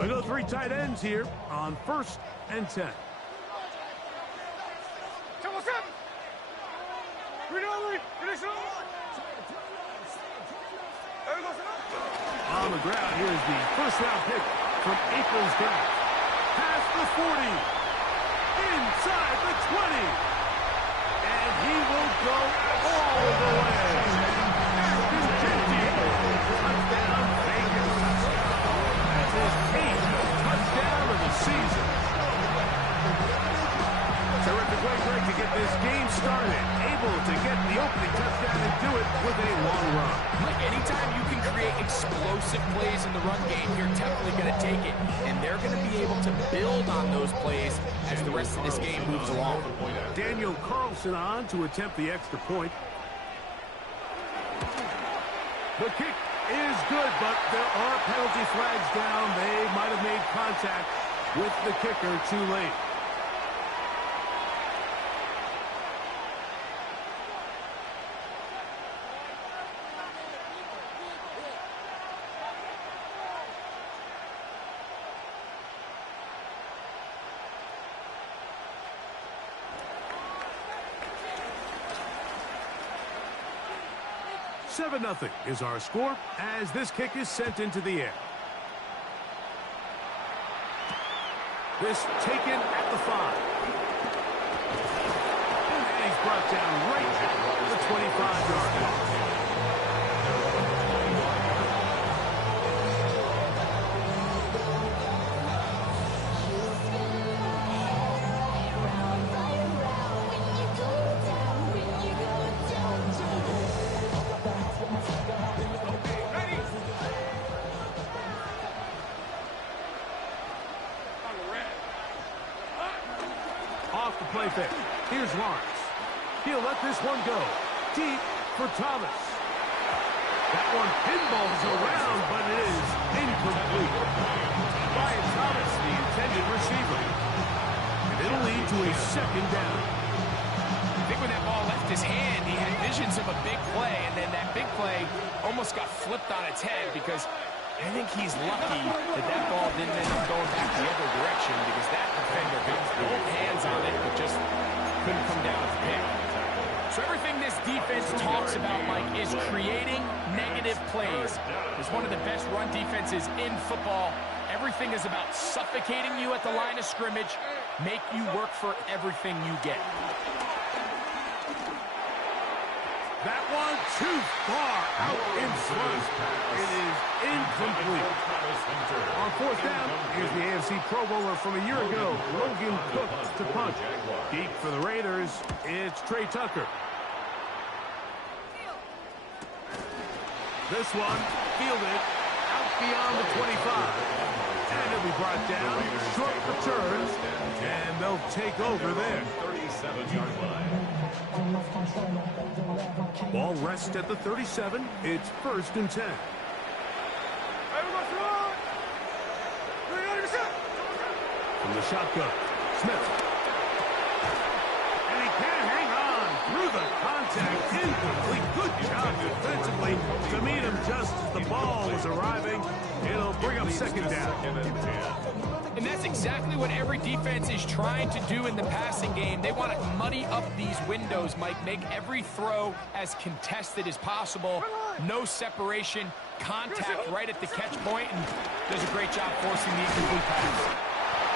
We go 3 tight ends here on 1st and 10. On the ground, here's the first-round pick from April's draft. Past the 40, inside the 20, and he will go all the way. Touchdown, Vegas. That's his 8th touchdown of the season. Terrific way, Greg, to get this game started. Able to get the opening touchdown and do it with a long run. Mike, anytime you can create explosive plays in the run game, you're definitely going to take it. And they're going to be able to build on those plays as the rest of this game moves along. Daniel Carlson on to attempt the extra point. The kick is good, but there are penalty flags down. They might have made contact with the kicker too late. $7-0 is our score as this kick is sent into the air. This taken at the 5. And he's brought down right at the 25-yard line. Off the play fake. Here's Lawrence. He'll let this one go. Deep for Thomas. That one pinballs around, but it is incomplete. Brian Thomas, the intended receiver. And it'll lead to a 2nd down. I think when that ball left his hand, he had visions of a big play, and then that big play almost got flipped on its head because I think he's lucky that that ball didn't end up going back the other direction because that defender got both hands on it but just couldn't come down with the pick. So everything this defense talks about, Mike, is creating negative plays. It's one of the best run defenses in football. Everything is about suffocating you at the line of scrimmage, make you work for everything you get. That one too far out in front. It is incomplete. On 4th down, here's the AFC Pro Bowler from a year ago, Logan Cook to punt. Deep for the Raiders, it's Trey Tucker. This one fielded out beyond the 25. And it'll be brought down, short returns, and they'll take over there. 37-yard line. Ball rests at the 37. It's 1st and 10. From the shotgun, Smith. And he can't hang on through the contact. Incomplete. Good job defensively to meet him just as the ball was arriving. It'll bring up 2nd down. And that's exactly what every defense is trying to do in the passing game. They want to muddy up these windows, Mike, make every throw as contested as possible. No separation, contact right at the catch point, and does a great job forcing the incomplete pass.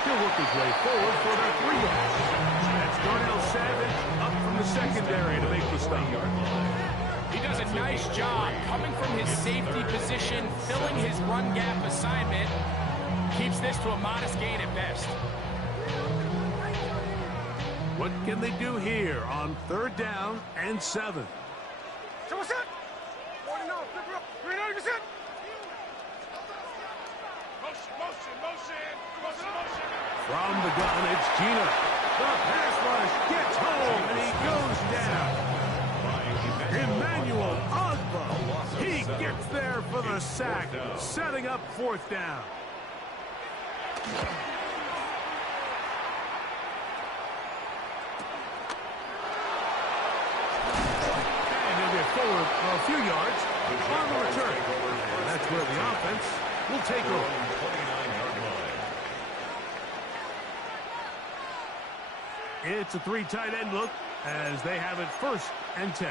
He'll work his way forward for their 3 yards. That's Darnell Savage up from the secondary to make the stop. He does a nice job coming from his safety position, filling his run gap assignment. Keeps this to a modest gain at best. What can they do here on 3rd down and 7? From the gun, it's Gina. The pass rush gets home, and he goes down. Emmanuel Ogba. He gets there for the sack, setting up 4th down. forward a few yards on the return. And that's where the offense will take over. It's a three tight end look as they have it 1st and 10.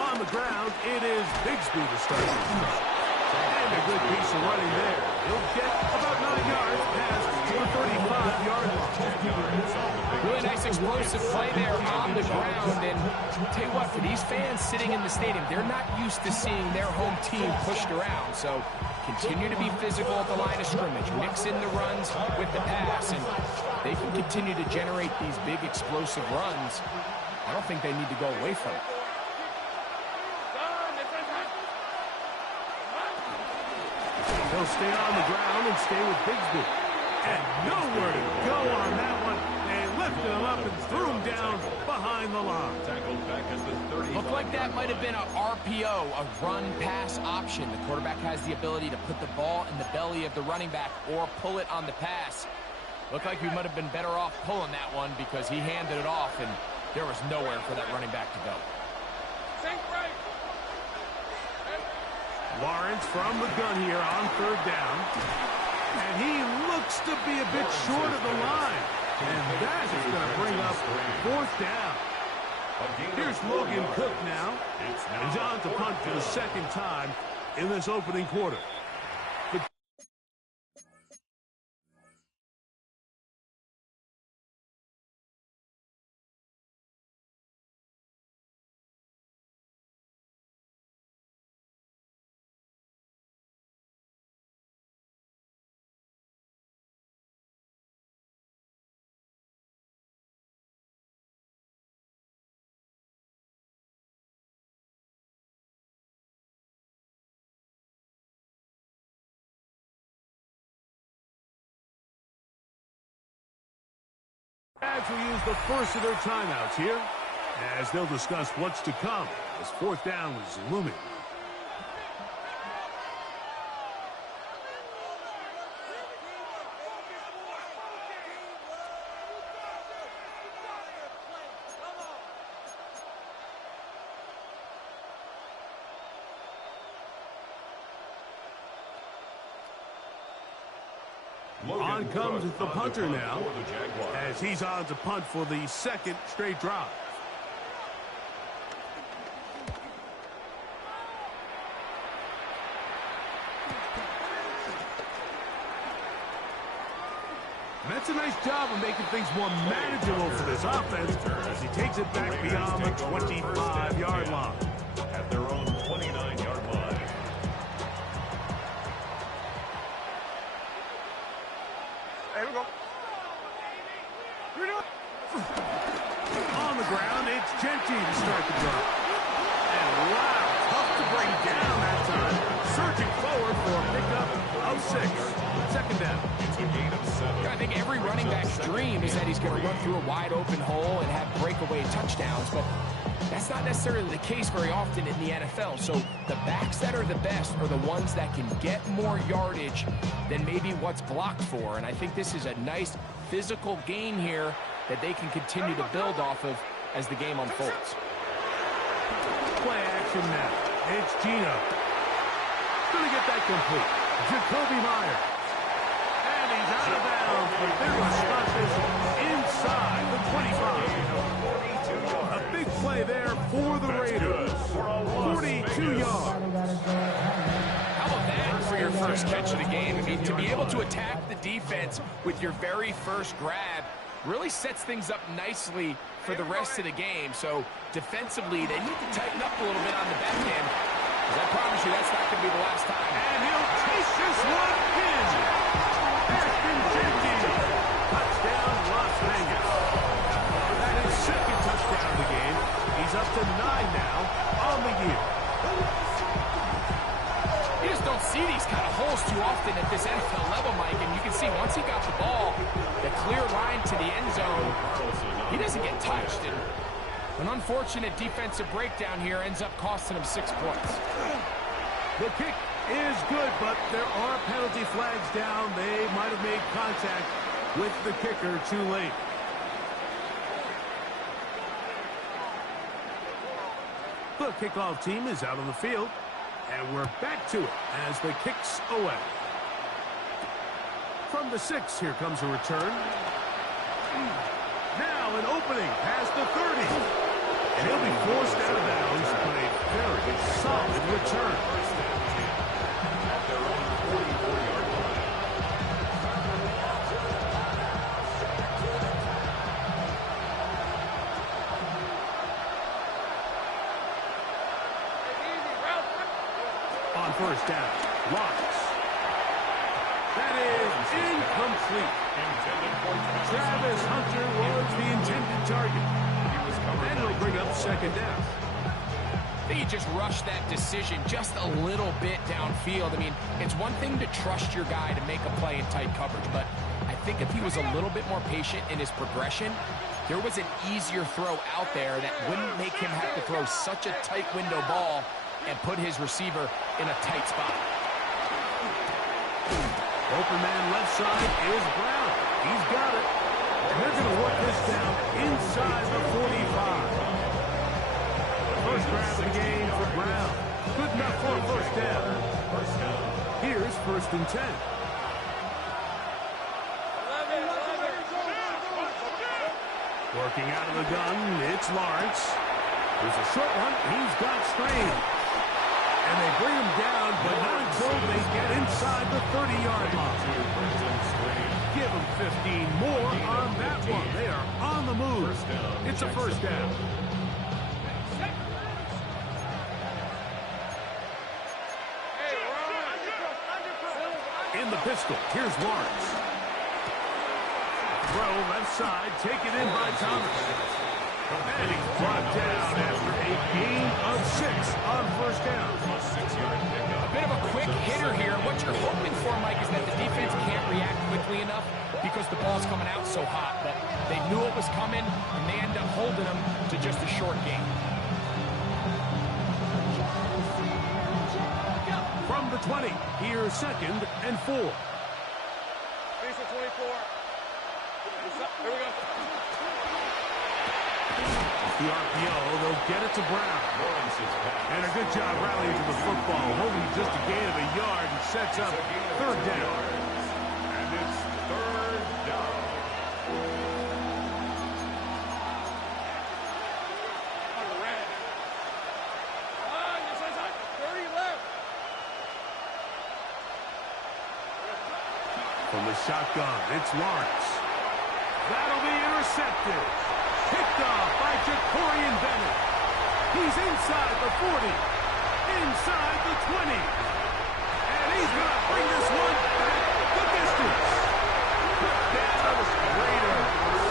On the ground, it is Bigsby to start. And a good piece of running there. He'll get about 9 yards past the 35-yard line. Really nice explosive play there on the ground. And tell you what, for these fans sitting in the stadium, they're not used to seeing their home team pushed around. So continue to be physical at the line of scrimmage. Mix in the runs with the pass. And they can continue to generate these big explosive runs. I don't think they need to go away from it. He'll stay on the ground and stay with Bigsby. And nowhere to go on that one. They lifted him up and threw him down behind the line. Looked like that might have been a RPO, a run-pass option. The quarterback has the ability to put the ball in the belly of the running back or pull it on the pass. Looked like we might have been better off pulling that one because he handed it off, and there was nowhere for that running back to go. Lawrence from the gun here on 3rd down. And he looks to be a bit short of the line. And that is going to bring up 4th down. Here's Logan Cook now. He's on to punt for the 2nd time in this opening quarter. As we use the first of their timeouts here, as they'll discuss what's to come as 4th down is looming. On comes the punter now, as he's on to punt for the 2nd straight drive. And that's a nice job of making things more manageable for this offense as he takes it back beyond the 25-yard line. At their own 29-yard line. Here we go. On the ground, it's Genty to start the drive. And wow, tough to bring down that time. Surging forward for a pickup of 6. 2nd down. It's a gain of 7. I think every running back's dream is that he's going to run through a wide open hole and have breakaway touchdowns, but that's not necessarily the case very often in the NFL. So the backs that are the best are the ones that can get more yardage than maybe what's blocked for. And I think this is a nice physical gain here that they can continue to build off of as the game unfolds. Play action now. It's Gino. Going to get that complete. Jacoby Myers. And he's out of bounds, but they're going to stop this inside the 25. A big play there for the Raiders. 42 yards. How about that for your first catch of the game? I mean, to be able to attack the defense with your very first grab really sets things up nicely for the rest of the game. So defensively, they need to tighten up a little bit on the back end. I promise you that's not going to be the last time. And he'll chase this one in. Ashton Jenkins. Touchdown, Las Vegas. That is 2nd touchdown of the game. He's up to 9 now on the year. You just don't see these kind of holes too often at this NFL level, Mike. And you can see once he got the ball, the clear line to the end zone, he doesn't get touched. And an unfortunate defensive breakdown here ends up costing him 6 points. The kick is good, but there are penalty flags down. They might have made contact with the kicker too late. The kickoff team is out on the field, and we're back to it as the kick's away. From the 6, here comes a return. Now an opening past the 30. And he'll be forced out of bounds, but a very solid return. At their own 44-yard line. On first down, Lawrence. That is incomplete. Travis Hunter was the intended target. And it'll bring up second down. I think he just rushed that decision just a little bit downfield. I mean, it's one thing to trust your guy to make a play in tight coverage, but I think if he was a little bit more patient in his progression, there was an easier throw out there that wouldn't make him have to throw such a tight window ball and put his receiver in a tight spot. Open man left side is Brown. He's got it. And they're going to work this down inside the 45. First grab of the game for Brown. Good enough for a first down. Here's first and 10. Working out of the gun, it's Lawrence. There's a short one. He's got Strange. And they bring him down, but not until they get inside the 30-yard line. Give them 15 more on that one. They are on the move. It's a first down. In the pistol, here's Lawrence. Throw left side, taken in by Thomas. And he's brought down after a gain of 6 on first down. A bit of a quick hitter here. What you're hoping for, Mike, is that the defense can't react quickly enough because the ball's coming out so hot. But they knew it was coming, and they end up holding them to just a short gain. From the 20, here's second and 4. Piece of 24. Here we go. The RPO, they'll get it to Brown. And a good job rallying to the football, holding just a gain of a yard and sets up third down. And it's third down. From the shotgun, it's Lawrence. That'll be intercepted. Picked off by Jacorian Bennett. He's inside the 40, inside the 20. And he's going to bring this one back the distance. Down Raiders.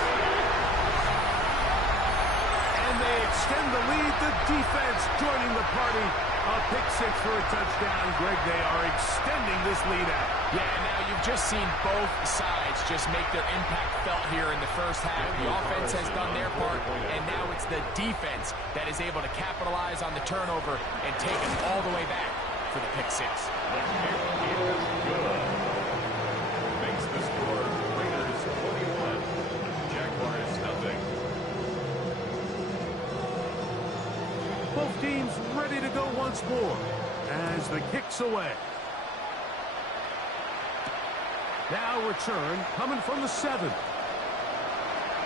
And they extend the lead. The defense joining the party. A pick 6 for a touchdown. Greg, they are extending this lead out. Yeah, now you've just seen both sides just make their impact felt here in the first half. The offense has done their part, and now it's the defense that is able to capitalize on the turnover and take it all the way back for the pick 6. The kick is good. Makes the score Raiders 21, Jaguars nothing. Both teams ready to go once more as the kick's away. Now return coming from the 7.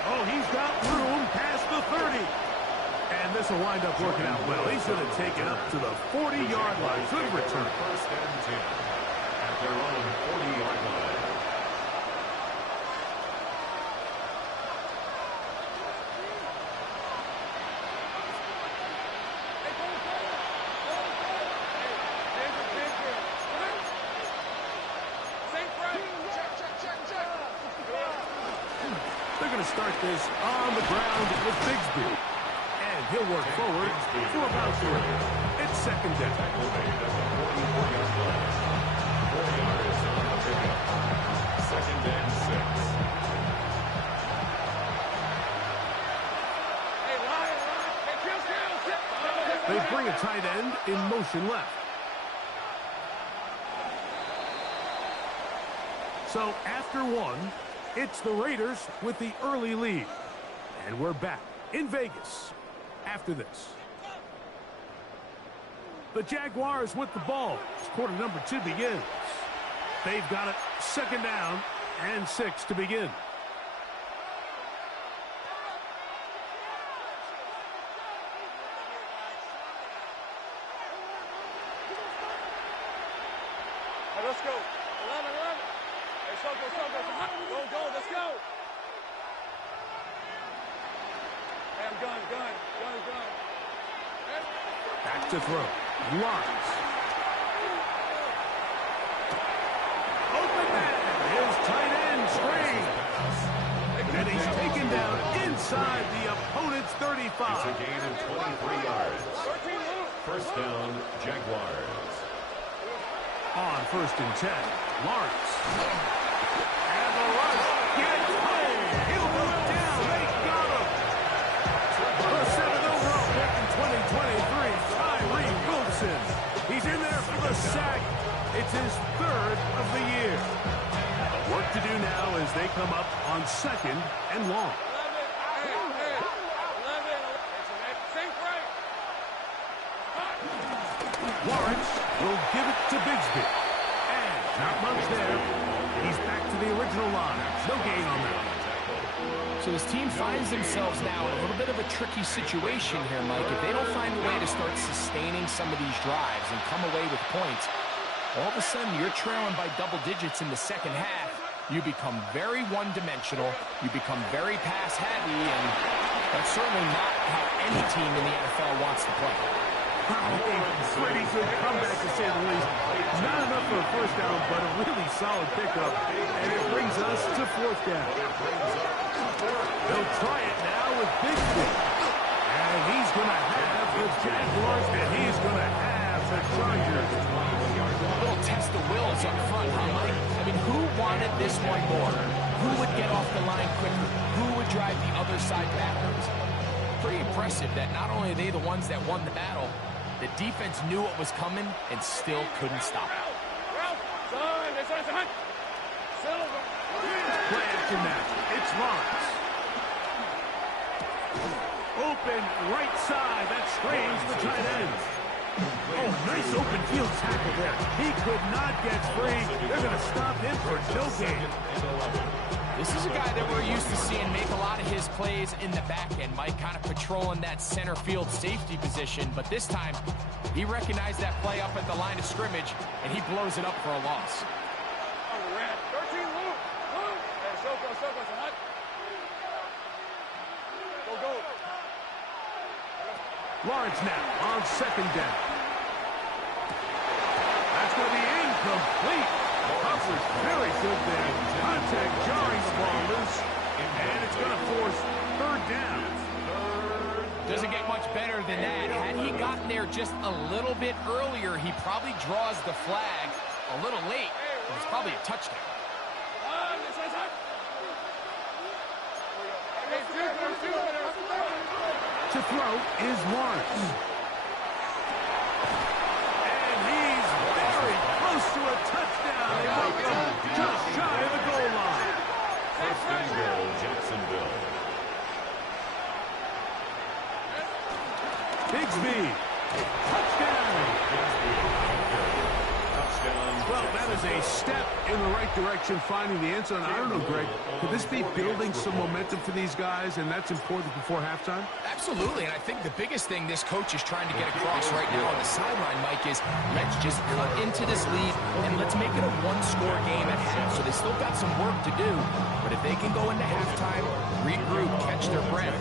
Oh, he's got room past the 30. And this will wind up working out well. He's going to take it up to the 40-yard line. Good return. First and 10 at their own 40-yard line. Start this on the ground with Bigsby. And he'll work forward for about 3. It's second down. Tackle made at the 44-yard line. 4 yards on the pickup. Second and 6. They bring a tight end in motion left. So after 1, it's the Raiders with the early lead. And we're back in Vegas after this. The Jaguars with the ball. Quarter number 2 begins. They've got it 2nd down and 6 to begin. Hey, let's go. 11, 11. Hey, go. Go, let's go. Hey, I'm gun. Hey. Back to throw. Lawrence. Open man. His tight end screen. And he's taken down inside the opponent's 35. It's a gain of 23 yards. 13 move. First down, Jaguars. On 1st and 10, Lawrence. And the rush gets home. He'll move down. They got him. The 7th overall pick in 2023, Tyree Wilson. He's in there for the sack. It's his 3rd of the year. Work to do now as they come up on 2nd and long. 11. Sink right. Lawrence will give it to Bigsby. And not much there. He's back to the original line. No gain on that. So this team finds themselves now in a little bit of a tricky situation here, Mike. If they don't find a way to start sustaining some of these drives and come away with points, all of a sudden you're trailing by double digits in the 2nd half. You become very one-dimensional. You become very pass-heavy, and that's certainly not how any team in the NFL wants to play. Pretty good comeback, to say the least. Not enough for a 1st down, but a really solid pickup. And it brings us to 4th down. They'll try it now with Bigsby. And he's going to have the Jaguars, and he's going to have the Chargers. A little test of wills up front, huh, Mike? I mean, who wanted this one more? Who would get off the line quicker? Who would drive the other side backwards? Pretty impressive that not only are they the ones that won the battle, the defense knew what was coming and still couldn't stop it. Play action now. It's Lawrence. Open right side. That strains the tight end. Oh, nice open field tackle there. He could not get free. They're going to stop him for no gain. This is a guy that we're used to seeing make a lot of his plays in the back end, Mike, kind of patrolling that center field safety position. But this time, he recognized that play up at the line of scrimmage, and he blows it up for a loss. 13 move. Hey, Soko, hot. Go. Lawrence now on 2nd down. That's going to be incomplete. Coverage very good there. Contact jarring the ball loose. And it's going to force 3rd down. Doesn't get much better than that. Had he gotten there just a little bit earlier, he probably draws the flag a little late. But it's probably a touchdown. To throw is Lawrence. And he's very close to a touchdown. They make him just shy of the goal line. First and goal, Jacksonville. Bigsby. Touchdown. Well, that is a step in the right direction, finding the end zone. I don't know, Greg, could this be building some momentum for these guys, and that's important before halftime? Absolutely, and I think the biggest thing this coach is trying to get across right now on the sideline, Mike, is let's just cut into this lead, and let's make it a one-score game at half. So they still got some work to do, but if they can go into halftime, regroup, catch their breath,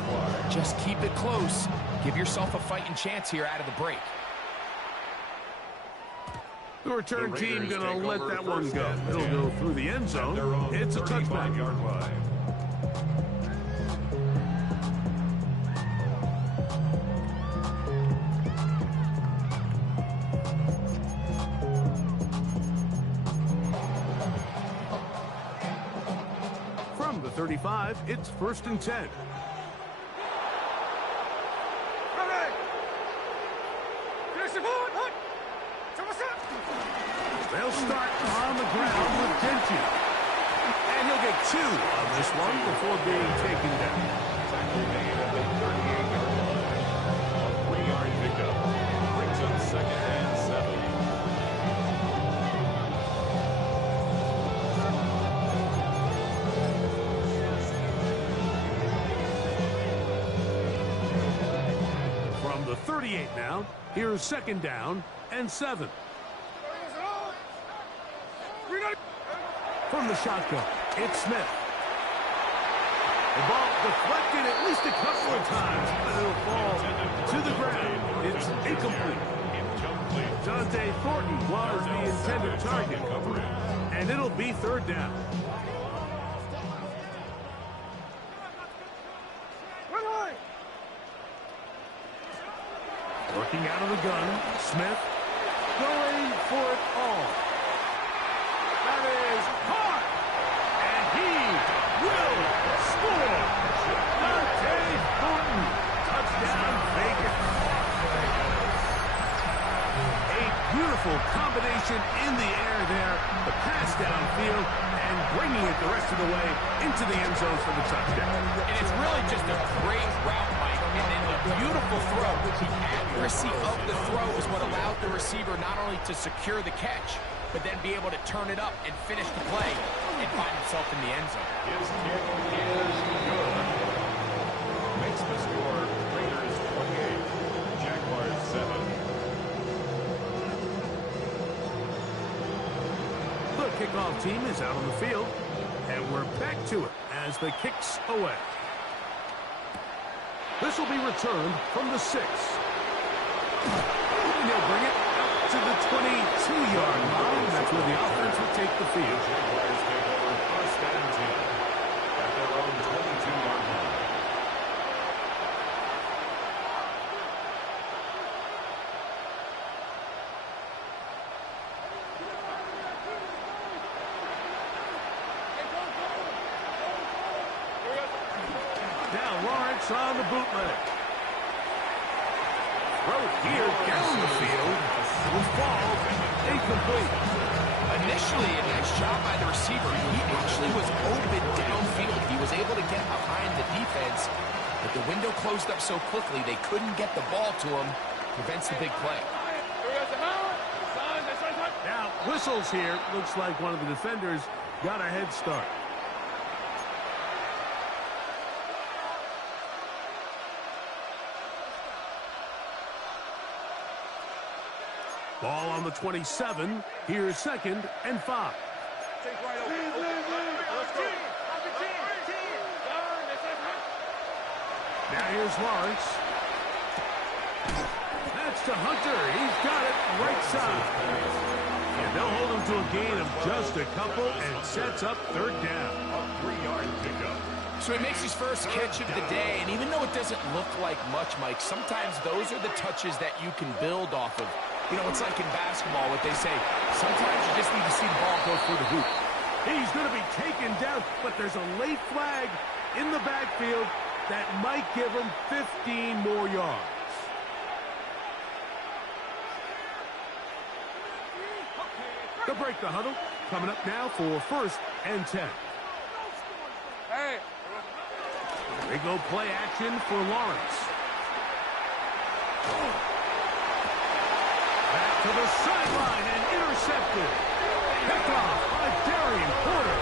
just keep it close, give yourself a fighting chance here out of the break. The return team going to let that one go. It'll go through the end zone. It's a touchback. From the 35, it's 1st and 10. They'll start on the ground with Denty. And he'll get 2 on this one before being taken down. Tackle made at the 38-yard line. A 3-yard pickup. Brings up 2nd and From the 38 now, here's second down and 7. From the shotgun, it's Smith. The ball deflected at least a couple of times, but it'll fall to the ground. It's incomplete. Dante Thornton was the intended target, and it'll be third down. Working out of the gun, Smith going for it all. That is caught, and he will score. Dante Thornton, touchdown Vegas. A beautiful combination in the air there, the pass downfield, and bringing it the rest of the way into the end zone for the touchdown. And it's really just a great route, Mike, and then a beautiful throw. The accuracy of the throw is what allowed the receiver not only to secure the catch, but then be able to turn it up and finish the play and find himself in the end zone. His kick is good. Makes the score Raiders 28, Jaguars 7. The kickoff team is out on the field, and we're back to it as the kick's away. This will be returned from the 6. And they'll bring it up to the 22-yard line. That's where the offense will take the field. Jaguars take over first and 10 at their own 22-yard line. Now Lawrence on the bootleg. Throw here down the field. Will fall incomplete. Initially, a nice job by the receiver. He actually was open downfield. He was able to get behind the defense, but the window closed up so quickly they couldn't get the ball to him. Prevents the big play. Now, whistles here. Looks like one of the defenders got a head start. Ball on the 27. Here's second and 5. Now here's Lawrence. That's to Hunter. He's got it right side. And they'll hold him to a gain of just a couple and sets up third down. A 3-yard pickup. So he makes his first catch of the day, and even though it doesn't look like much, Mike, sometimes those are the touches that you can build off of. You know, it's like in basketball, what they say, sometimes you just need to see the ball go through the hoop. He's going to be taken down, but there's a late flag in the backfield that might give him 15 more yards. They'll break the huddle. Coming up now for first and 10. Hey. They go play action for Lawrence. Back to the sideline and intercepted. Picked off by Darian Porter.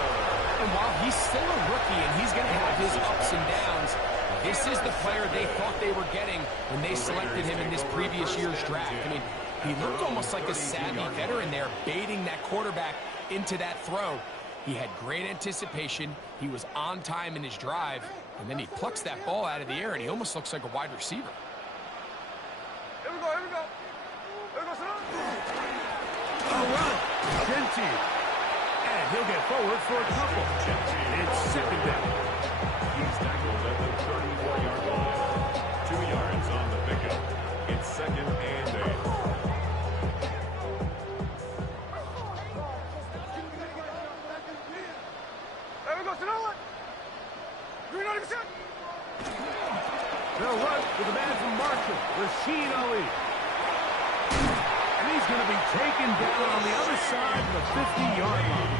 And while he's still a rookie and he's going to have his ups and downs, this is the player they thought they were getting when they selected him in this previous year's draft. I mean, he looked almost like a savvy veteran there, baiting that quarterback into that throw. He had great anticipation. He was on time in his drive, and then he plucks that ball out of the air, and he almost looks like a wide receiver. Here we go, here we go. Here we go, son. A run. Genty. And he'll get forward for a couple. It's second down. He's tackled at the 34-yard line. 2 yards on the pickup. It's second and 8. There we go, son. Green on the set. They'll run with the man from Marshall, Rashid Ali. And he's going to be taken down on the other side of the 50-yard line.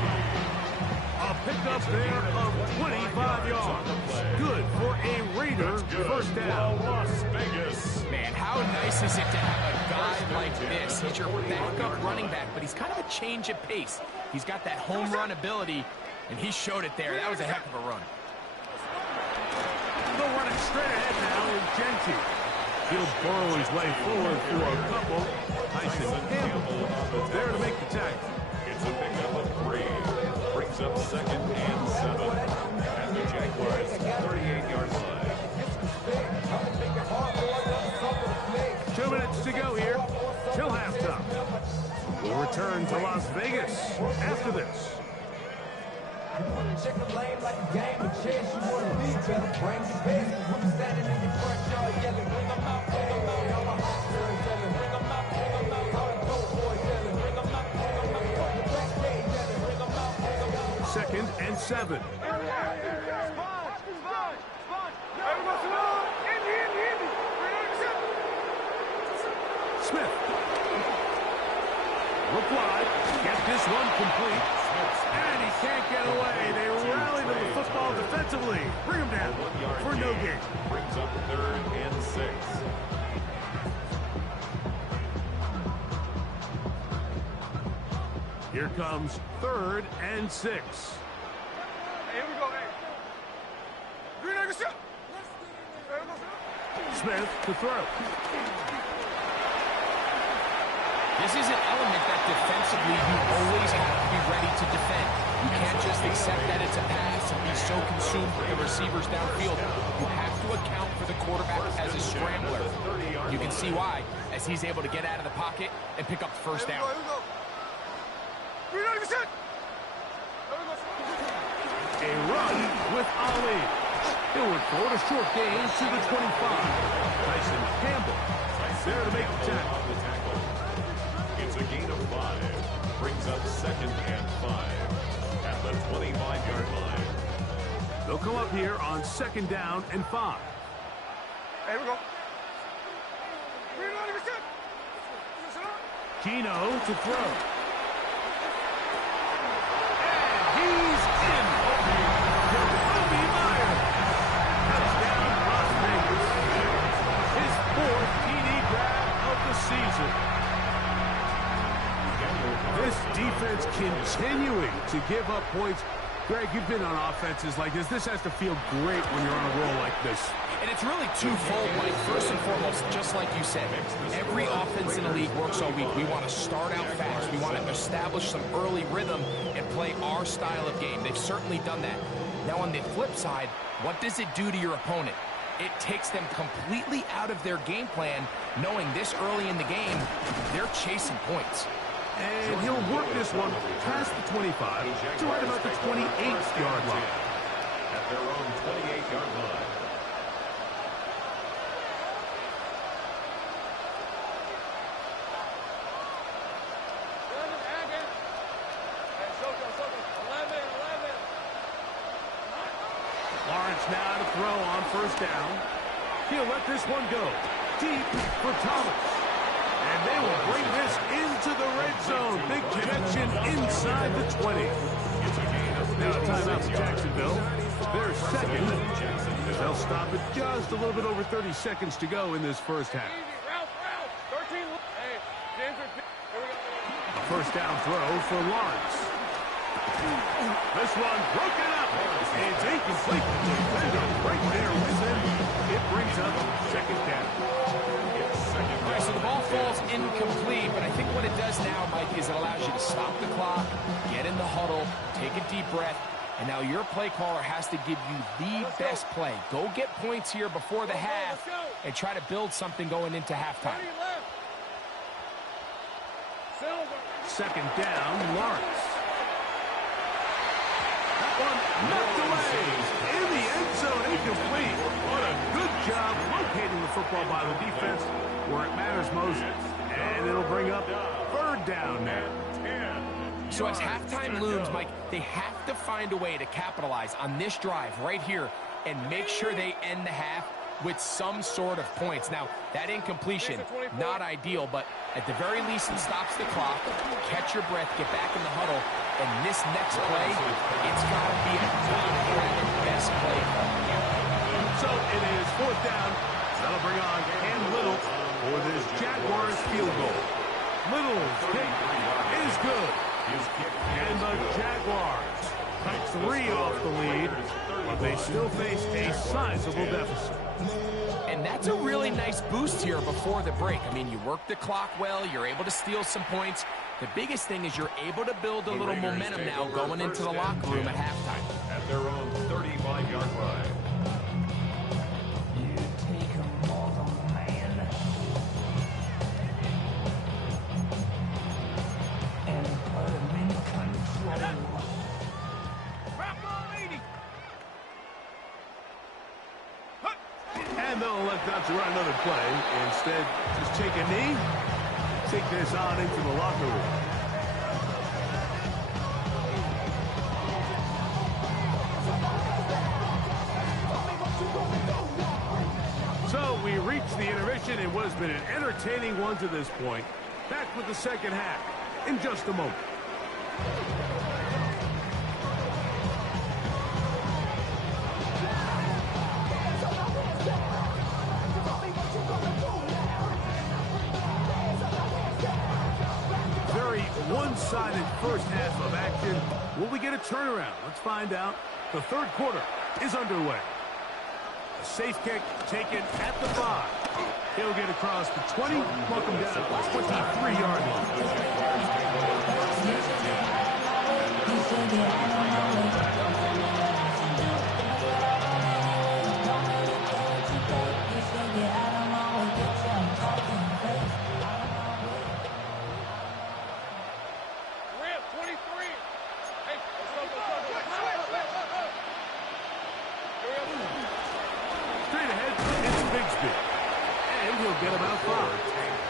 A pickup there of 25 yards. Good for a Raider first down. Las Vegas. Man, how nice is it to have a guy like this? He's your backup running back, but he's kind of a change of pace. He's got that home run ability, and he showed it there. That was a heck of a run. They'll run it straight ahead now is Genty. He'll burrow his way forward for a couple. Tyson Campbell there to make the tackle. It's a pickup of 3. Brings up 2nd and 7. At the Jaguars' 38-yard line. 2 minutes to go here till halftime. We'll return to Las Vegas after this. Check the lane like a game of chess. You want to be better, bring your best. When you're standing in your front yard yelling, bring them out, bring them out. All my hot girls yelling, bring them out, bring them out. All the dope boys yelling, bring them out, bring them out. All the backstage yelling, bring them out, bring them out. 2nd and 7. Smith. Look wide. Get this one complete. And he can't get away. They rally to the football defensively. Bring him down for no gain. Brings up 3rd and 6. Here comes 3rd and 6. Hey, here we go, hey. Green Egg shot. Smith to throw. This is an element that defensively you always have to be ready to defend. You can't just accept that it's a pass and be so consumed with the receivers downfield. You have to account for the quarterback as a scrambler. You can see why, as he's able to get out of the pocket and pick up the first down. Green Egg shot. A run with Ali. He'll record a short gain to the 25. Tyson Campbell there to make the tackle. It's a gain of 5. Brings up 2nd and 5. At the 25-yard line. They'll come up here on 2nd down and 5. Hey, here we go. Green Egg shot. Gino to throw. And he's in. Jacoby Myers. Touchdown, Las Vegas. His 4th TD grab of the season. This defense continuing to give up points. Greg, you've been on offenses like this. This has to feel great when you're on a roll like this. And it's really twofold, Mike. First and foremost, just like you said, every offense in the league works all week. We want to start out fast. We want to establish some early rhythm and play our style of game. They've certainly done that. Now, on the flip side, what does it do to your opponent? It takes them completely out of their game plan, knowing this early in the game, they're chasing points. And he'll work this one past the 25 to right about the 28-yard line. At their own 28-yard line. Lawrence now to throw on 1st down. He'll let this one go deep for Thomas. And they will bring this into the red zone. Big connection inside the 20. Now a timeout for Jacksonville. They're 2nd. They'll stop it just a little bit over 30 seconds to go in this first half. A 1st down throw for Lawrence. This one broken up. It's incomplete. Defender right there with him. It brings up 2nd down. All right, so the ball falls incomplete, but I think what it does now, Mike, is it allows you to stop the clock, get in the huddle, take a deep breath, and now your play caller has to give you the best play. Go get points here before the half and try to build something going into halftime. 2nd down, Lawrence. That one knocked away in the end zone, incomplete. What a good job locating the football by the defense where it matters most. And it'll bring up 3rd down now. So as halftime looms, Mike, they have to find a way to capitalize on this drive right here and make sure they end the half with some sort of points. Now, that incompletion, not ideal, but at the very least, it stops the clock. Catch your breath, get back in the huddle, and this next play, it's got to be a best play. So it is 4th down. That'll bring on Cam Little for this Jaguars field goal. Little's kick is good. And the Jaguars Cut 3 off the lead, but they still face a sizable deficit. And that's a really nice boost here before the break. I mean, you work the clock well, you're able to steal some points. The biggest thing is you're able to build a little momentum now going into the locker room at halftime. At their own 35-yard line. And they'll elect not to run another play. Instead, just take a knee, take this on into the locker room. So we reach the intermission in what has been an entertaining one to this point. Back with the second half in just a moment. Very one-sided first half of action. Will we get a turnaround? Let's find out. The third quarter is underway. A safe kick taken at the 5. He'll get across the 20, mark him down at the 23-yard line. Rip, 23. Hey, let's go. Straight ahead, it's Bigsby. And he'll get about 5.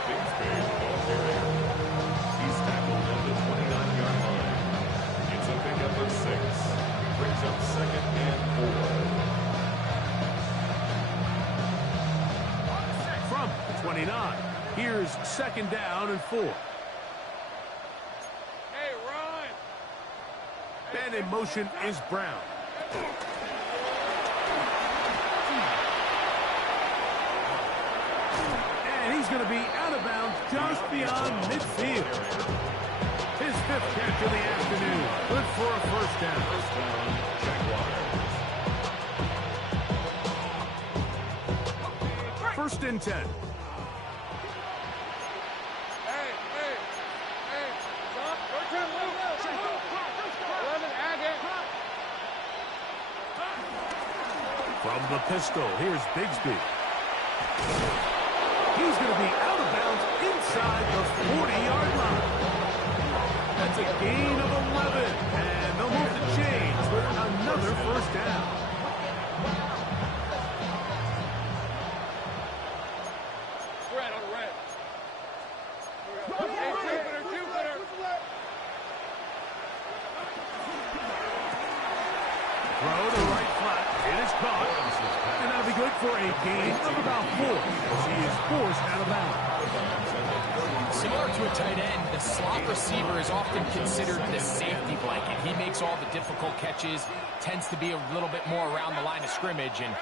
Bigsby, ball carrier. He's tackled at the 29-yard line. It's a pickup of 6. Brings up 2nd and 4. From the 29, here's 2nd down and 4. Hey, run. And in motion is Brown. And he's going to be out of bounds just beyond midfield. His 5th catch of the afternoon. Good for a first down. First down, Jaguars. 1st and 10. Hey. Stop. Go to Luke. 11, Agate. From the pistol, here's Bigsby. He's going to be out of bounds inside the 40-yard line. That's a gain of 11, and they'll move the chains with another first down. Red on red. Hey, Jupiter. Throw to right flat. It is caught. And that'll be good for a gain of about 4 as he is forced out of bounds. Similar to a tight end, the slot receiver is often considered the safety blanket. He makes all the difficult catches, tends to be a little bit more around the line of scrimmage, and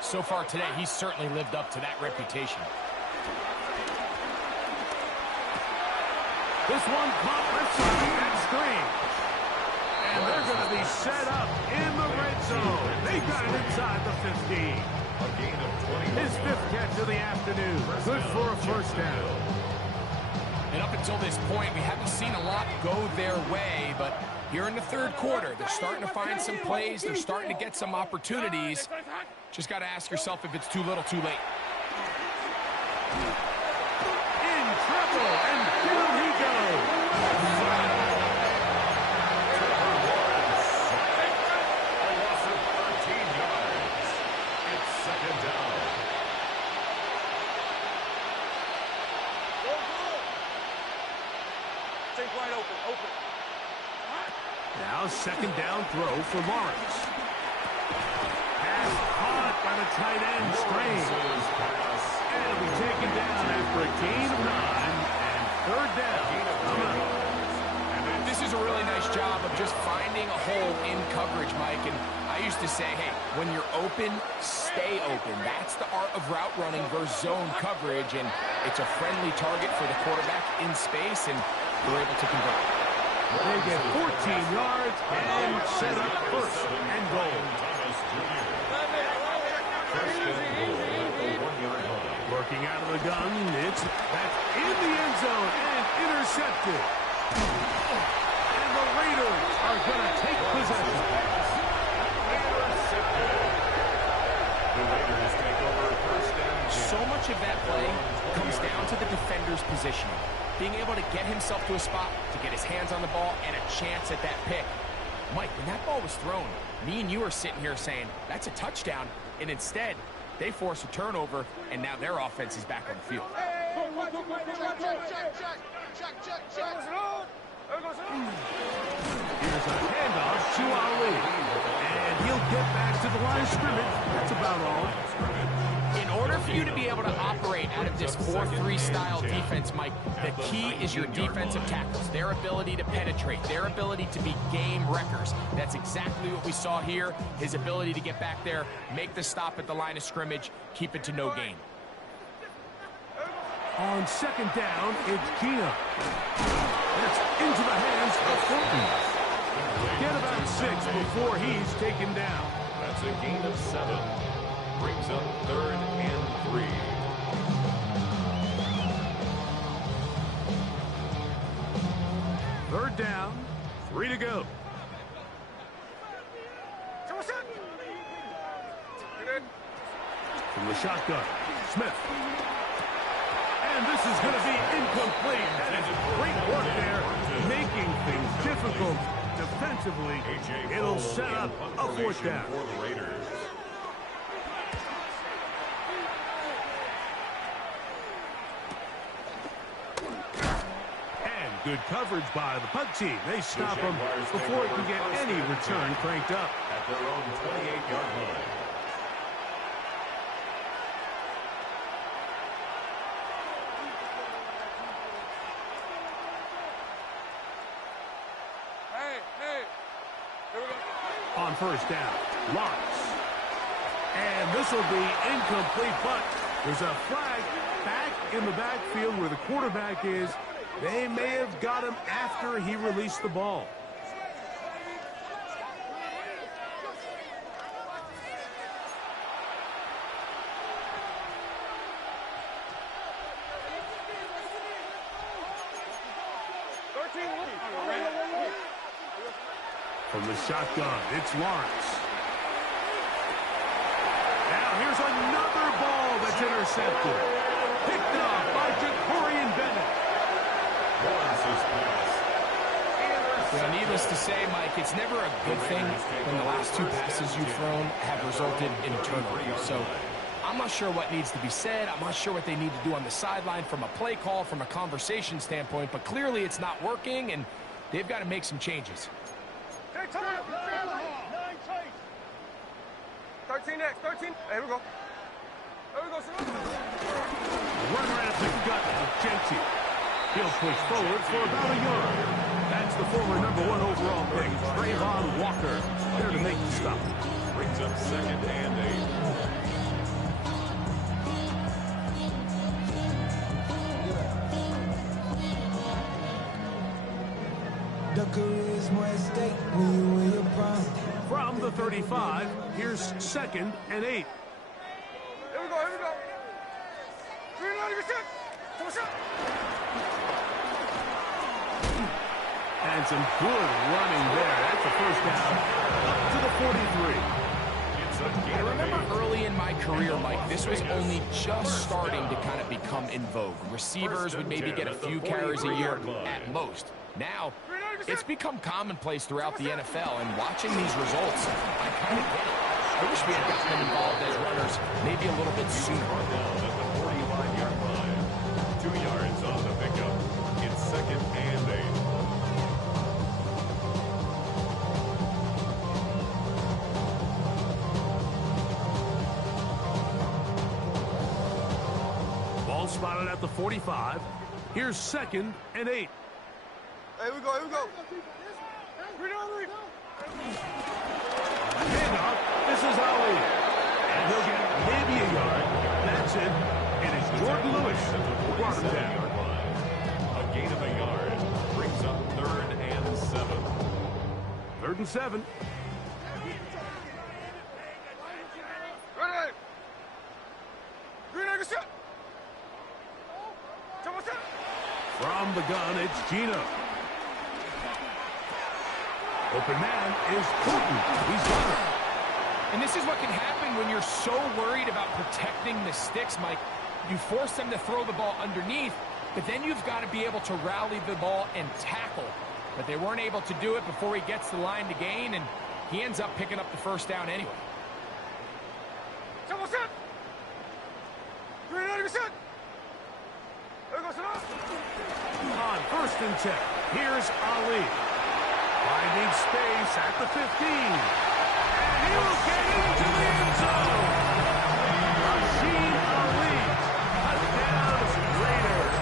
so far today, he's certainly lived up to that reputation. This one caught left side that screen. And they're going to be set up in the red zone. They got it inside the 15. A gain of 20. His 5th catch of the afternoon. Good for a first down. And up until this point, we haven't seen a lot go their way, but here in the third quarter, they're starting to find some plays. They're starting to get some opportunities. Just got to ask yourself if it's too little, too late. In trouble, and here he goes. Take wide open. Now 2nd down throw for Lawrence. Pass caught by the tight end, Strange. And it'll be taken down after a gain of 9 and 3rd down. This is a really nice job of just finding a hole in coverage, Mike. And I used to say, hey, when you're open, stay open. That's the art of route running versus zone coverage. And it's a friendly target for the quarterback in space, and we're able to convert. They get 14 yards and set up first and goal. Working out of the gun, that's in the end zone and intercepted. And the Raiders are going to take possession. The Raiders take over first down. So much of that play comes down to the defender's positioning. Being able to get himself to a spot, to get his hands on the ball, and a chance at that pick. Mike, when that ball was thrown, me and you are sitting here saying, that's a touchdown. And instead, they force a turnover, and now their offense is back on the field. Here's a handoff to Ali. And he'll get back to the line of scrimmage. That's about all. In order for you to be able to operate out of this 4-3 style defense, Mike, the key is your defensive tackles, their ability to penetrate, their ability to be game wreckers. That's exactly what we saw here, his ability to get back there, make the stop at the line of scrimmage, keep it to no gain. On second down, it's Gino. That's into the hands of Fulton. Get about 6 before he's taken down. That's a gain of 7. Brings up 3rd and 3. Third down, 3 to go. From the shotgun, Smith. And this is going to be incomplete. That is great work there, making things difficult defensively. It'll set up a 4th down. For the Raiders. Good coverage by the punt team. They stop him before he can get any return cranked up. At their own 28-yard line. On first down, Lawrence. And this will be incomplete, but there's a flag back in the backfield where the quarterback is. They may have got him after he released the ball. From the shotgun, it's Lawrence. Now here's another ball that's intercepted. Picked up by Jacorian Bennett. Well, needless to say, Mike, it's never a good thing when the last 2 passes you've thrown have resulted in a turnover. So I'm not sure what needs to be said. I'm not sure what they need to do on the sideline from a play call, from a conversation standpoint. But clearly it's not working, and they've got to make some changes. 13 next, 13. Here we go. Here we go, sir. Run right up the gut of Genty. He'll push forward for about a yard. That's the former #1 overall pick, Trayvon Walker, there to make the stop. Brings up 2nd and 8. From the 35, here's 2nd and 8. Here we go, here we go. And some good running there. That's a first down up to the 43. I remember early in my career, Mike, this was only just starting to kind of become in vogue. Receivers would maybe get a few carries a year at most. Now, it's become commonplace throughout the NFL, and watching these results, I kind of get it. I wish we had gotten them involved as runners maybe a little bit sooner. Down at the 45-yard line. 2 yards on the pickup. It's 2nd and 8. Ball spotted at the 45. Here's 2nd and 8. Here we go, here we go. Handoff. This is Ali. And he'll get maybe a yard. That's it. It is Jordan Lewis who brought him down. A gain of a yard. Brings up 3rd and 7. 3rd and 7. Ready. Green egg shot. From the gun, it's Gino. Open man is Colton. He's got it. And this is what can happen when you're so worried about protecting the sticks, Mike. You force them to throw the ball underneath, but then you've got to be able to rally the ball and tackle. But they weren't able to do it before he gets the line to gain, and he ends up picking up the first down anyway. On 1st and 10, here's Ali. Finding space at the 15. And he will get into the end zone. Rashid Ali. Touchdown Raiders.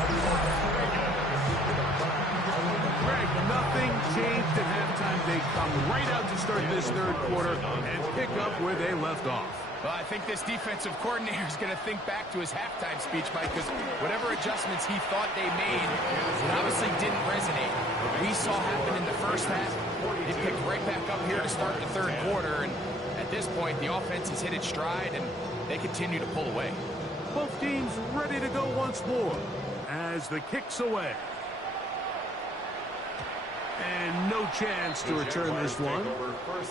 Greg, nothing changed at halftime. They come right out to start this 3rd quarter and pick up where they left off. Well, I think this defensive coordinator is going to think back to his halftime speech, Mike, because whatever adjustments he thought they made, it obviously didn't resonate. What we saw happen in the first half, they picked right back up here to start the 3rd quarter, and at this point, the offense has hit its stride, and they continue to pull away. Both teams ready to go once more as the kick's away. And no chance to return this one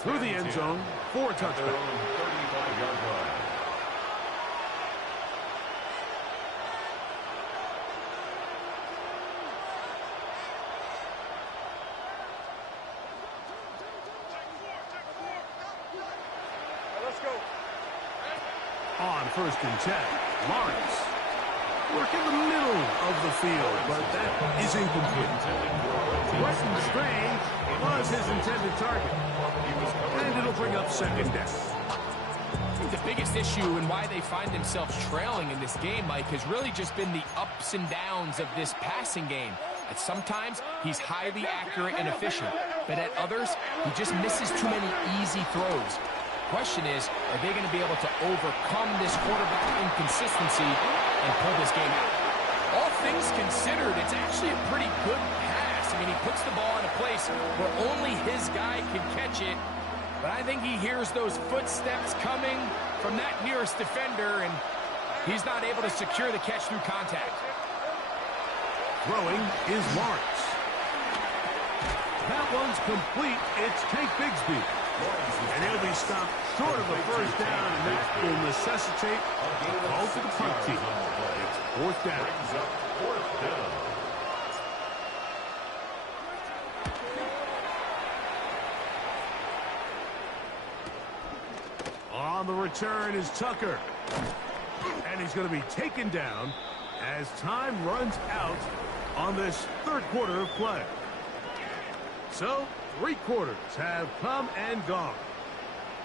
through the end zone for a touchback. 35-yard line. Let's go. On 1st and 10, Lawrence. Work in the middle of the field, but that is incomplete. Weston Strange was his intended target. And it'll bring up 2nd down. I think the biggest issue and why they find themselves trailing in this game, Mike, has really just been the ups and downs of this passing game. At sometimes, he's highly accurate and efficient, but at others, he just misses too many easy throws. Question is, are they going to be able to overcome this quarterback inconsistency and pull this game out? All things considered, it's actually a pretty good pass. I mean, he puts the ball in a place where only his guy can catch it, but I think he hears those footsteps coming from that nearest defender, and he's not able to secure the catch through contact. Throwing is Lawrence. That one's complete. It's Tank Bigsby. And he'll be stopped short of the first down, and that will necessitate a call to the punt team. It's 4th down. Brings up 4th down. On the return is Tucker. And he's going to be taken down as time runs out on this 3rd quarter of play. So, 3 quarters have come and gone.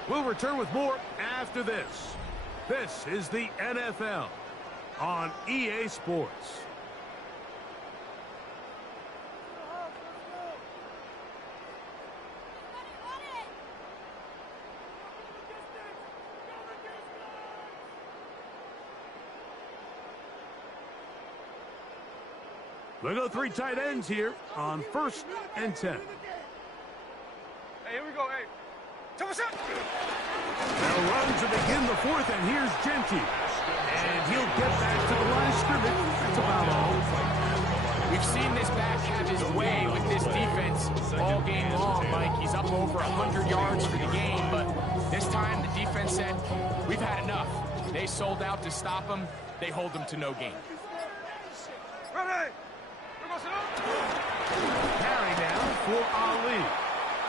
We'll return with more after this. This is the NFL on EA Sports. We'll go 3 tight ends here on 1st and 10. Hey, here we go. Hey. They'll run to begin the 4th, and here's Genty. And he'll get back to the line of scrimmage. That's about all. We've seen this back have his way with this defense all game long, Mike. He's up over 100 yards for the game, but this time the defense said, we've had enough. They sold out to stop him. They hold him to no gain. Ready. Carry down for Ali.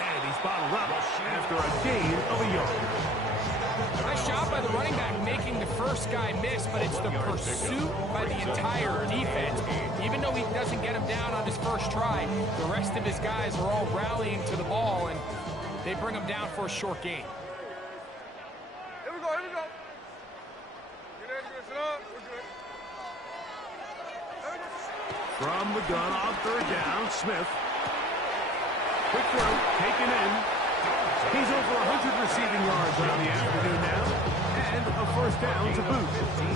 And he's bottled up after a gain of a yard. Nice job by the running back making the first guy miss, but it's the pursuit by the entire defense. Even though he doesn't get him down on his first try, the rest of his guys are all rallying to the ball, and they bring him down for a short gain. Here we go. Here we go. Get in, get it up. We're good. From the gun on 3rd down, Smith. Quick throw, taken in. He's over 100 receiving yards on the afternoon now. And a first down to boot.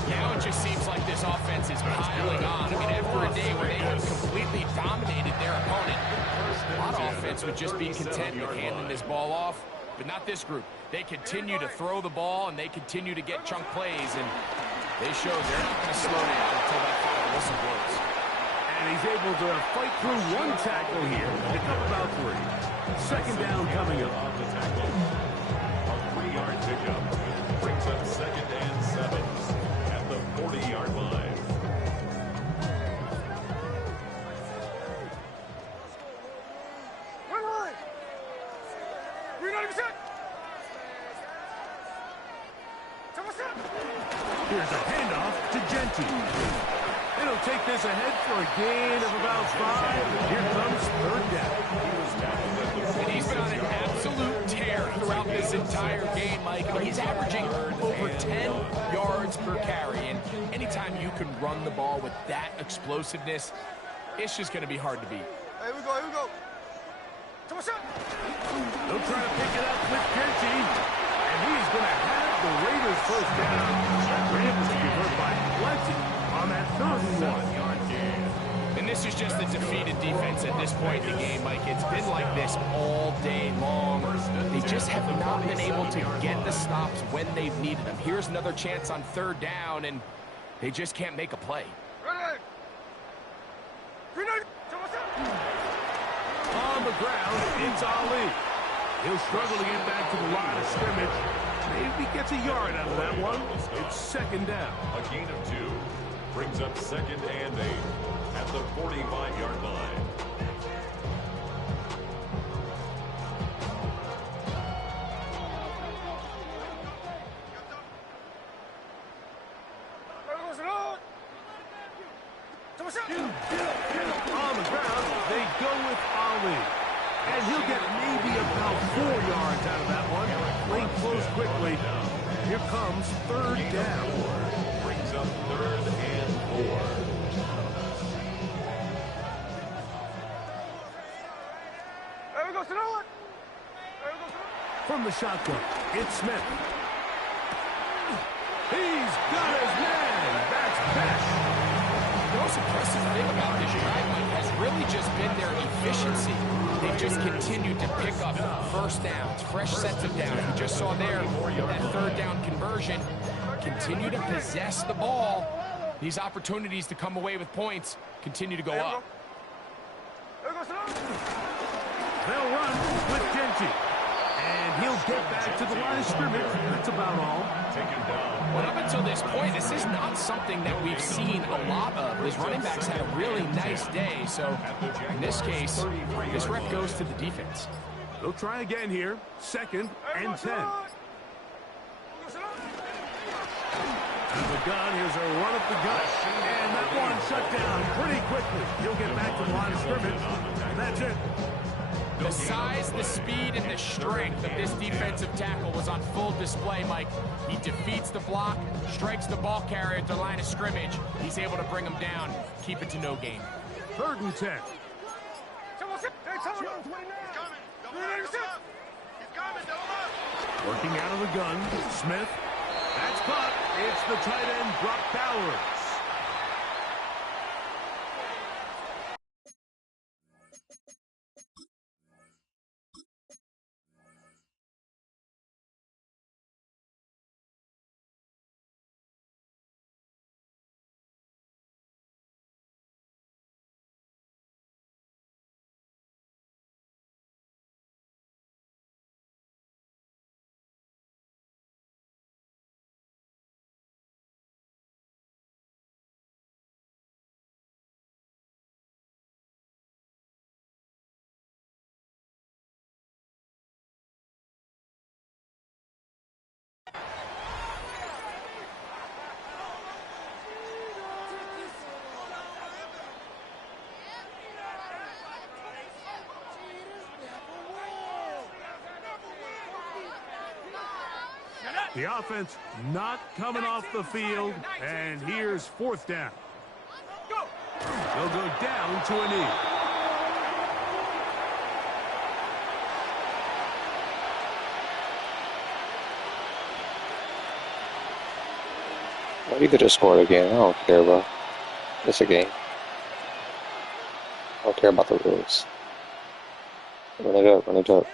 Now it just seems like this offense is piling on. I mean, after a day where they have completely dominated their opponent, a lot of offense would just be content with handing this ball off, but not this group. They continue to throw the ball, and they continue to get chunk plays, and they show they're not going to slow down until that final whistle blows. And he's able to fight through one tackle here, pick up about 3. Second down coming up. On the tackle. A 3-yard pickup. Brings up 2nd and 7 at the 40-yard line. Here's a handoff to Genty. It'll take this ahead for a gain of about 5. Here comes third down. And he's been on an absolute tear throughout this entire game, Mike. I mean, he's averaging over 10 yards per carry. And anytime you can run the ball with that explosiveness, it's just going to be hard to beat. Here we go, here we go. They'll try to pick it up with Genty. And he's going to have the Raiders first down. Rams to be hurt by plenty on that 3rd and 1. And this is just a defeated defense at this point in the game, Mike. It's been like this all day long. They just have not been able to get the stops when they've needed them. Here's another chance on 3rd down, and they just can't make a play. On the ground, it's Ali. He'll struggle to get back to the line of scrimmage. Maybe gets a yard out of that one. It's 2nd down. A gain of 2. Brings up 2nd and 8 at the 45-yard line. On the ground, they go with Ali. And he'll get maybe about 4 yards out of that one. Lane close quickly. Here comes 3rd down. Brings up 3rd and 4. There we go, Sonoma. From the shotgun, it's Smith. He's got his man. That's Pesh. The most impressive thing about this drive, Mike, has really just been their efficiency. They've just continued to pick up first downs, fresh sets of downs. We just saw there that 3rd down conversion. Continue to possess the ball. These opportunities to come away with points continue to go up. They'll run with Genty. And he'll get back to the line of scrimmage. That's about all. Taken down. Well, up until this point, this is not something that we've seen a lot of. His running backs had a really nice day. So in this case, this rep goes to the defense. They'll try again here. 2nd and 10. Out of the gun, here's a run up the gut. And that one shut down pretty quickly. He'll get back to the line of scrimmage. And that's it. The size, the speed, and the strength of this defensive tackle was on full display, Mike. He defeats the block, strikes the ball carrier at the line of scrimmage. He's able to bring him down, keep it to no gain. 3rd and 10. Working out of the gun, Smith. That's caught. It's the tight end, Brock Bowers. The offense not coming off the field, and here's 4th down. They'll go down to a knee. Well, you could just score it again. I don't care, bro. It's a game. I don't care about the rules. Run it up, run it up.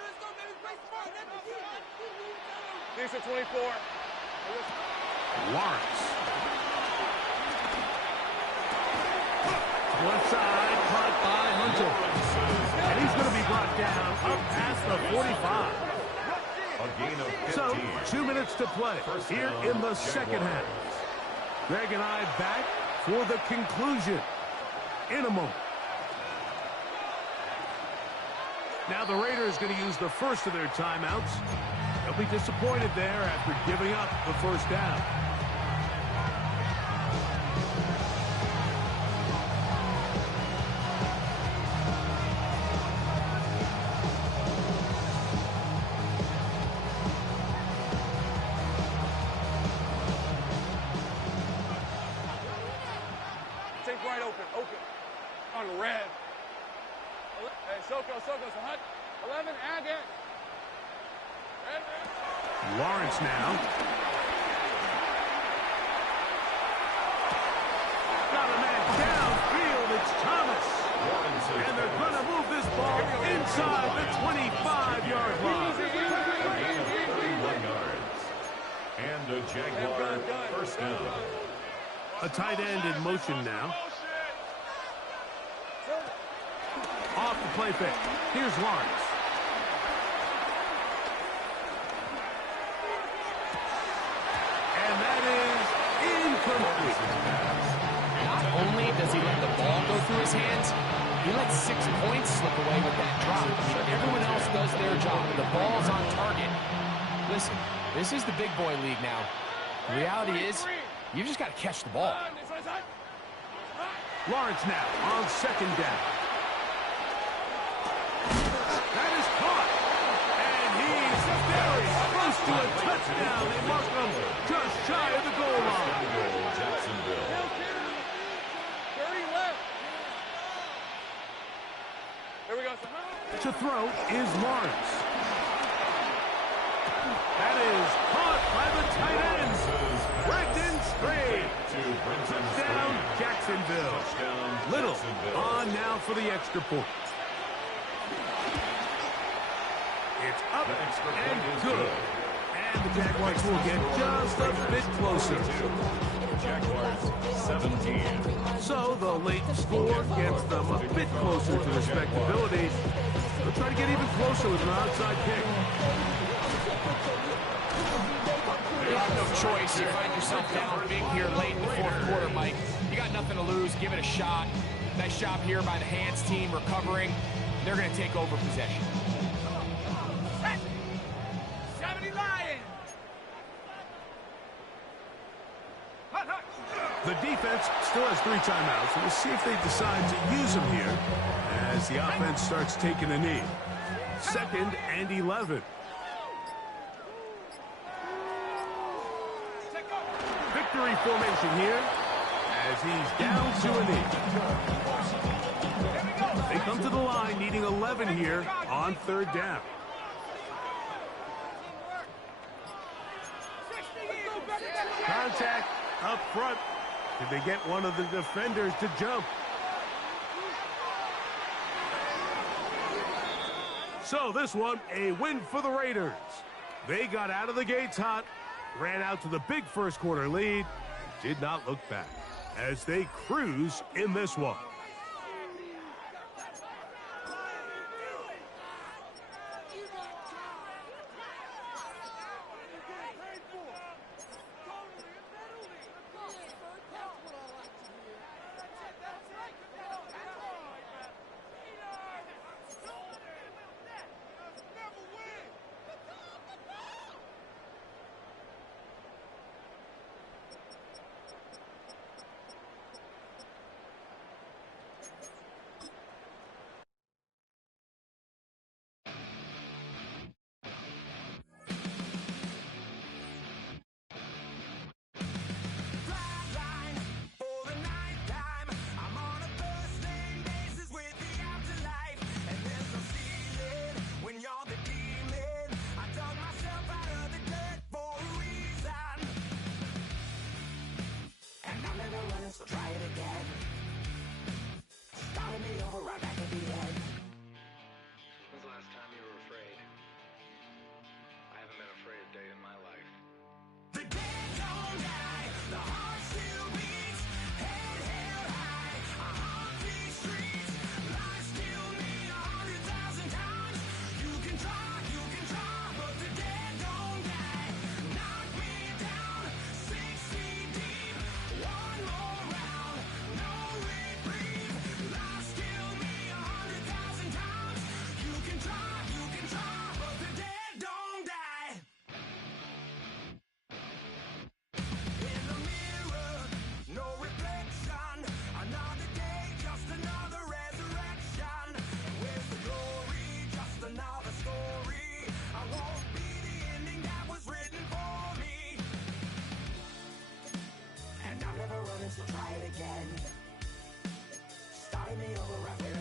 Decent 24. Lawrence. One side, caught by Hunter. And he's going to be brought down up past the 45. A gain of 15. So, 2 minutes to play here in the second half. Greg and I back for the conclusion in a moment. Now the Raiders going to use the first of their timeouts. They'll be disappointed there after giving up the first down. Take right open. On the red. Hey, Soko, so hot. 11, and it. Red. Lawrence now. Got a man downfield. It's Thomas. And they're going to move this ball inside the 25-yard line. A gain of 31 yards. And a Jaguar first down. A tight end in motion now. Off the play fake. Here's Lawrence. And that is incomplete. Not only does he let the ball go through his hands, he lets 6 points slip away with that drop. Everyone else does their job. The ball's on target. Listen, this is the big boy league now. The reality is, you just got to catch the ball. Lawrence now on second down. That is caught. And he's very close to a touchdown. They mark him just shy of the goal line. Jacksonville. 30 left. Here we go. To throw is Lawrence. That is caught by the tight end. Brendan Straight. Touchdown, Jacksonville. Little on now for the extra point. It's up and good. And the Jaguars will get just a bit closer. Jaguars 17. So the late score gets them a bit closer to respectability. They'll try to get even closer with an onside kick. You have no choice. You find yourself down big here late in the fourth quarter, Mike. You got nothing to lose. Give it a shot. Nice job here by the hands team recovering. They're going to take over possession. 70 Lions. The defense still has 3 timeouts, and we'll see if they decide to use them here as the offense starts taking a knee. 2nd and 11. Victory formation here as he's down to a knee. They come to the line needing 11 here on 3rd down. Contact up front. Did they get one of the defenders to jump? So this one, a win for the Raiders. They got out of the gates hot, ran out to the big first quarter lead, and did not look back as they cruise in this one. running, so try it again. Starting me over right back at the end. When's the last time you were afraid? I haven't been afraid a day in my life. The dead don't die, the heart still beats, head held high, I haunt these streets, lies kill me 100,000 times. You can try, but the dead don't die. Knock me down, 6 feet deep, one more round, no reprieve. Lies kill me 100,000 times. You can try, but the dead don't die. In the mirror, no reflection. Another day, just another resurrection. Where's the glory? Just another story. I won't be the ending that was written for me. And I'm never running, so try it again. Starting me over right where